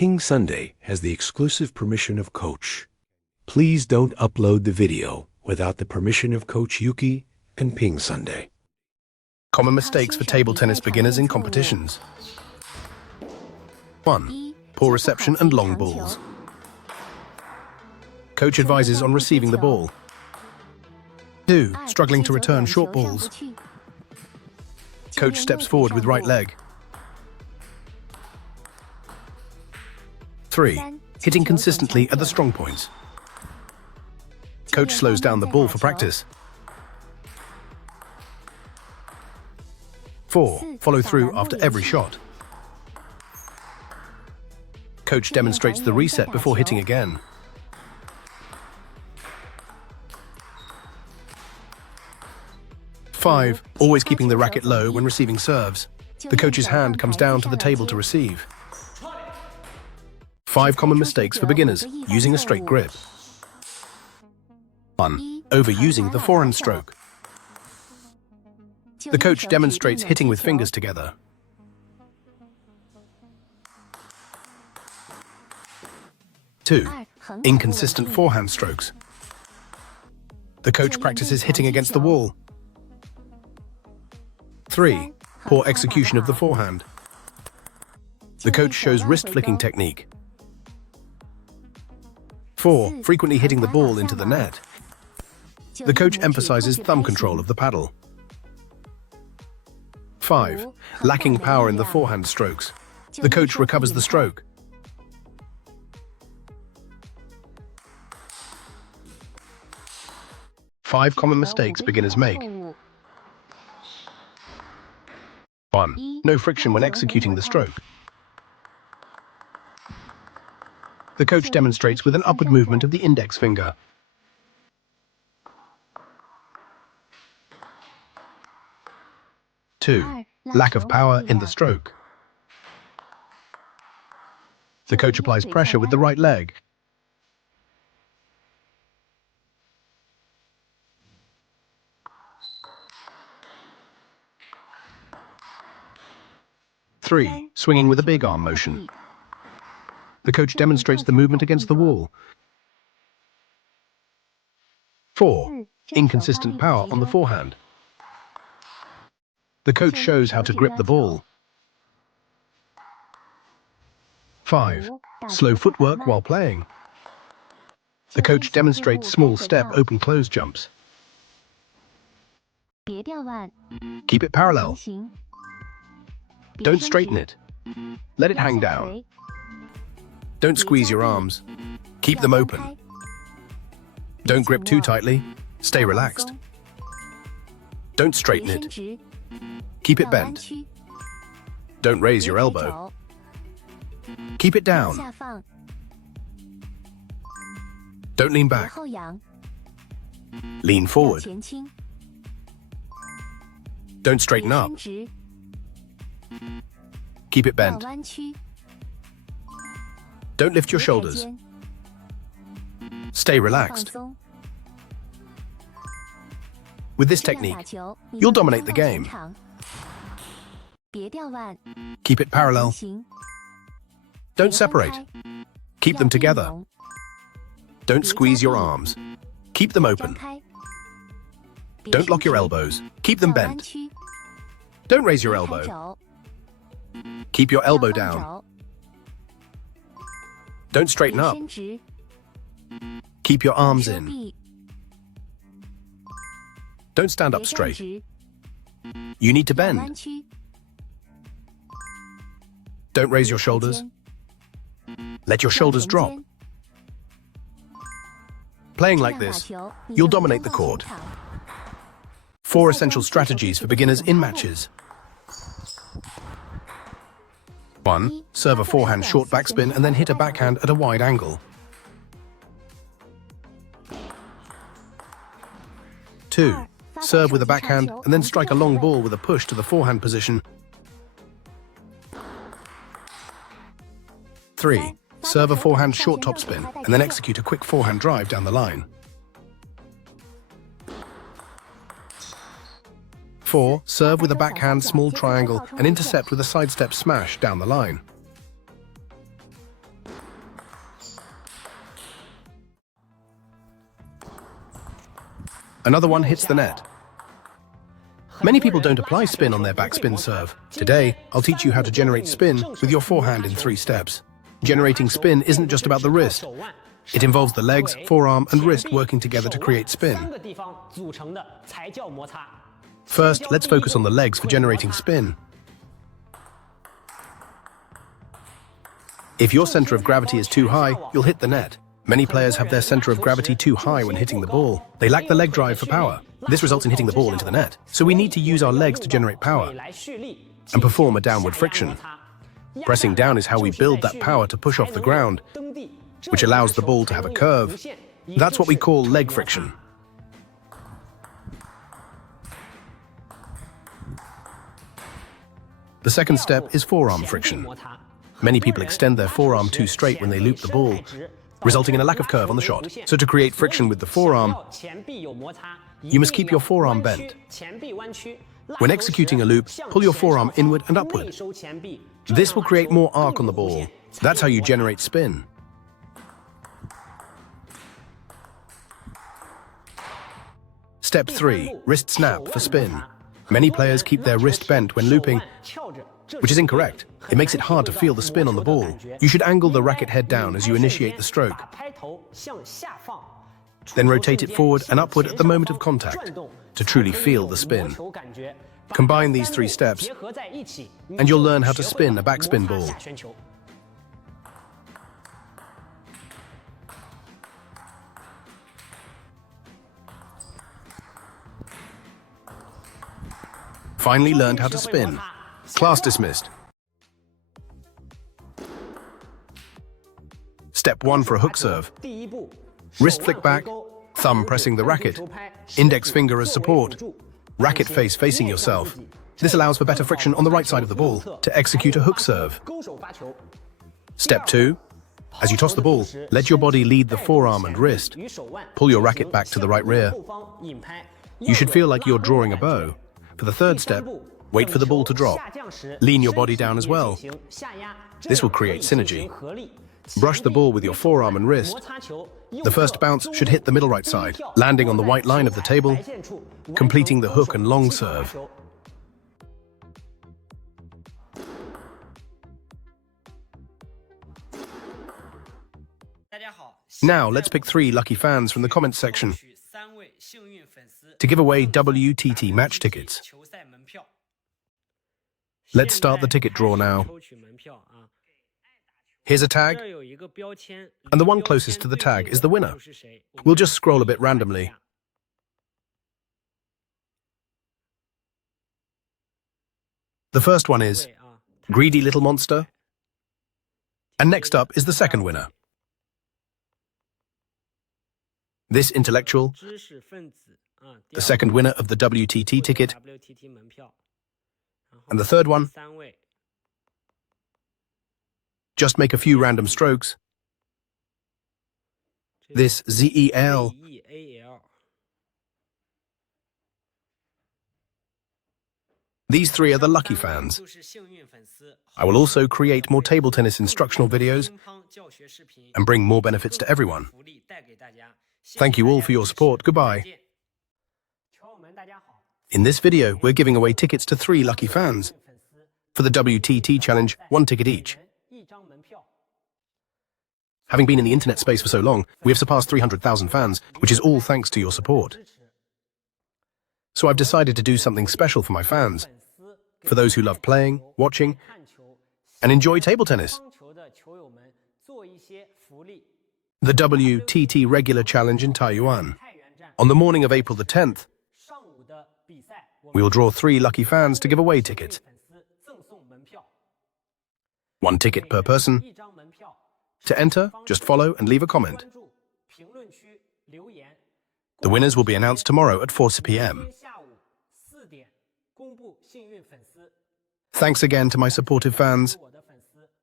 PingSunday has the exclusive permission of Coach. Please don't upload the video without the permission of Coach YouQi and PingSunday. Common mistakes for table tennis beginners in competitions. 1. Poor reception and long balls. Coach advises on receiving the ball. 2. Struggling to return short balls. Coach steps forward with right leg. 3. Hitting consistently at the strong points. Coach slows down the ball for practice. 4. Follow through after every shot. Coach demonstrates the reset before hitting again. 5. Always keeping the racket low when receiving serves. The coach's hand comes down to the table to receive. 5 common mistakes for beginners using a straight grip. 1. Overusing the forehand stroke. The coach demonstrates hitting with fingers together. 2. Inconsistent forehand strokes. The coach practices hitting against the wall. 3. Poor execution of the forehand. The coach shows wrist flicking technique. 4. Frequently hitting the ball into the net. The coach emphasizes thumb control of the paddle. 5. Lacking power in the forehand strokes. The coach recovers the stroke. 5 common mistakes beginners make. 1. No friction when executing the stroke. The coach demonstrates with an upward movement of the index finger. 2. Lack of power in the stroke. The coach applies pressure with the right leg. 3. Swinging with a big arm motion. The coach demonstrates the movement against the wall. 4. Inconsistent power on the forehand. The coach shows how to grip the ball. 5. Slow footwork while playing. The coach demonstrates small step open-close jumps. Keep it parallel. Don't straighten it. Let it hang down. Don't squeeze your arms. Keep them open. Don't grip too tightly. Stay relaxed. Don't straighten it. Keep it bent. Don't raise your elbow. Keep it down. Don't lean back. Lean forward. Don't straighten up. Keep it bent. Don't lift your shoulders. Stay relaxed. With this technique, you'll dominate the game. Keep it parallel. Don't separate. Keep them together. Don't squeeze your arms. Keep them open. Don't lock your elbows. Keep them bent. Don't raise your elbow. Keep your elbow down. Don't straighten up. Keep your arms in. Don't stand up straight. You need to bend. Don't raise your shoulders. Let your shoulders drop. Playing like this, you'll dominate the court. 4 essential strategies for beginners in matches. 1. Serve a forehand short backspin and then hit a backhand at a wide angle. 2. Serve with a backhand and then strike a long ball with a push to the forehand position. 3. Serve a forehand short topspin and then execute a quick forehand drive down the line. 4. Serve with a backhand small triangle and intercept with a sidestep smash down the line. Another one hits the net. Many people don't apply spin on their backspin serve. Today, I'll teach you how to generate spin with your forehand in 3 steps. Generating spin isn't just about the wrist. It involves the legs, forearm, and wrist working together to create spin. First, let's focus on the legs for generating spin. If your center of gravity is too high, you'll hit the net. Many players have their center of gravity too high when hitting the ball. They lack the leg drive for power. This results in hitting the ball into the net. So we need to use our legs to generate power and perform a downward friction. Pressing down is how we build that power to push off the ground, which allows the ball to have a curve. That's what we call leg friction. The second step is forearm friction. Many people extend their forearm too straight when they loop the ball, resulting in a lack of curve on the shot. So to create friction with the forearm, you must keep your forearm bent. When executing a loop, pull your forearm inward and upward. This will create more arc on the ball. That's how you generate spin. Step 3, wrist snap for spin. Many players keep their wrist bent when looping, which is incorrect. It makes it hard to feel the spin on the ball. You should angle the racket head down as you initiate the stroke. Then rotate it forward and upward at the moment of contact to truly feel the spin. Combine these 3 steps, and you'll learn how to spin a backspin ball. Finally learned how to spin. Class dismissed. Step 1 for a hook serve. Wrist flick back, thumb pressing the racket, index finger as support, racket face facing yourself. This allows for better friction on the right side of the ball to execute a hook serve. Step 2. As you toss the ball, let your body lead the forearm and wrist. Pull your racket back to the right rear. You should feel like you're drawing a bow. For the third step, wait for the ball to drop. Lean your body down as well. This will create synergy. Brush the ball with your forearm and wrist. The first bounce should hit the middle right side, landing on the white line of the table, completing the hook and long serve. Now, let's pick 3 lucky fans from the comments section to give away WTT match tickets. Let's start the ticket draw now. Here's a tag, and the one closest to the tag is the winner. We'll just scroll a bit randomly. The first one is Greedy Little Monster, and next up is the second winner. This intellectual, the second winner of the WTT ticket, and the third one, just make a few random strokes. This ZEL. These 3 are the lucky fans. I will also create more table tennis instructional videos and bring more benefits to everyone. Thank you all for your support. Goodbye. In this video, we're giving away tickets to 3 lucky fans. For the WTT challenge, 1 ticket each. Having been in the internet space for so long, we have surpassed 300,000 fans, which is all thanks to your support. So I've decided to do something special for my fans, for those who love playing, watching, and enjoy table tennis. The WTT regular challenge in Taiyuan. On the morning of April the 10th, we will draw 3 lucky fans to give away tickets. 1 ticket per person. To enter, just follow and leave a comment. The winners will be announced tomorrow at 4 p.m. Thanks again to my supportive fans.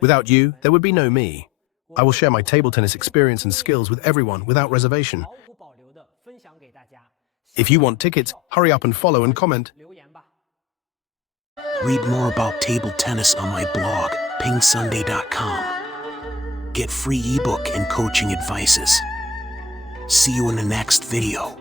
Without you, there would be no me. I will share my table tennis experience and skills with everyone without reservation. If you want tickets, hurry up and follow and comment. Read more about table tennis on my blog, PingSunday.com. Get free ebook and coaching advices. See you in the next video.